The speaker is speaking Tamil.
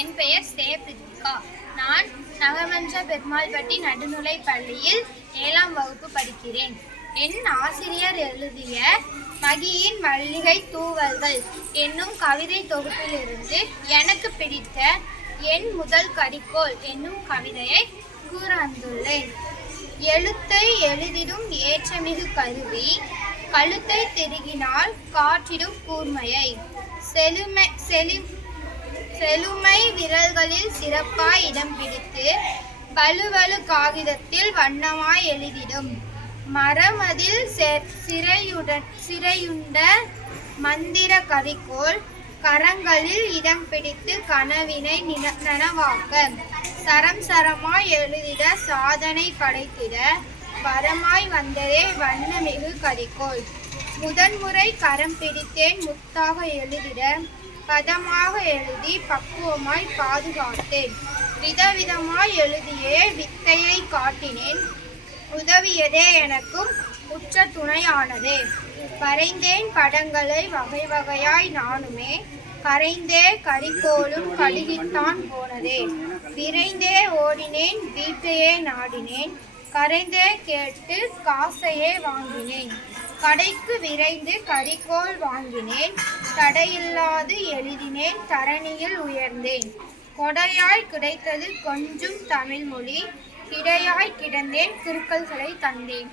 என் பெயர் பிரித்திகா. நான் நகமன்ற பெருமாள்பட்டி நடுநிலைப் பள்ளியில் 7ஆம் வகுப்பு படிக்கிறேன். என் ஆசிரியர் எழுதிய மகியின் மல்லிகை தூவல்கள் என்னும் கவிதை தொகுப்பிலிருந்து எனக்கு பிடித்த என் முதல் கரிக்கோள் என்னும் கவிதையை கூற வந்துள்ளேன். எழுத்தை எழுதிடும் ஏற்றமிகு கருவி, கழுத்தை திருகினால் காற்றிடும் கூர்மையை, செழுமை விரல்களில் சிறப்பாய் இடம் பிடித்து வலுவலு காகிதத்தில் வண்ணமாய் எழுதிடும், மரமதில் சிறையுண்ட மந்திர கரிக்கோள் கரங்களில் இடம் பிடித்து கனவினை நனவாக்க, சரம் சரமாய் எழுதிட சாதனை படைத்திட வரமாய் வந்ததே வண்ணமிகு கரிக்கோள். முதன்முறை கரம் பிடித்தேன் முத்தாக எழுதிட, பதமாக எழுதி பக்குவமாய் பாதுகாத்தேன், விதவிதமாய் எழுதியே வித்தையை காட்டினேன், உதவியதே எனக்கும் உற்ற துணையானதே. வரைந்தேன் படங்களை வகை வகையாய் நானுமே, கரைந்தே கரிக்கோளும் கழுகித்தான் போனதே. விரைந்தே ஓடினேன் வீட்டையே நாடினேன், கரைந்தே கேட்டு காசையே வாங்கினேன், கடைக்கு விரைந்து கரிக்கோள் வாங்கினேன், தடையில்லாது எழுதினேன் தரணியில் உயர்ந்தேன், கொடையாய் கிடைத்தது கொஞ்சம் தமிழ்மொழி, கிடையாய் கிடந்தேன் கிறுக்கல்களை தந்தேன்.